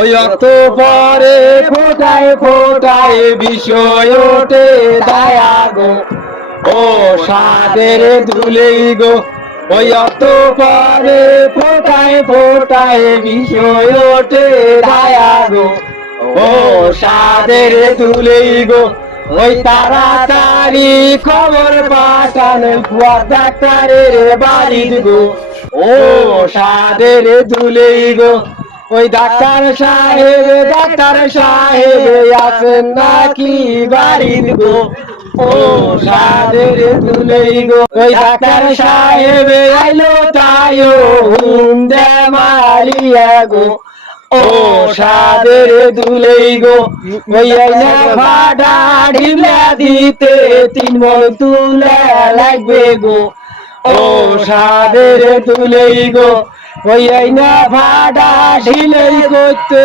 ওই অত পরে ফোটায় ফোটায় বিষয় ওঠে দায়া গো, ও সাদের ধুলেই গো। ওই অত পরে ফোটায় ফোটায় বিষয় ওঠে দায়া গো, ও সাদের ধুলেই গো। ওই তাড়াতাড়ি খবর পাঠানো ফুয়া ডাক্তারের বাড়ির গো, ও সাদের ধুলেই গো। ওই ডাক্তার সাহেব আছেন নাকি বাড়ির গো, ও সাদের ধুলেই গো। ওই ডাক্তার সাহেব আইলো তাইও হুন্ডা মারিয়া গো, ও সাদের ধুলেই গো। ওই আইনা ভাড়া ঢিলা দিতে 3 মণ তুলা লাগবে গো, ও সাদের ধুলেই গো। ওই আইনা ভাড়া ঢিলেই করতে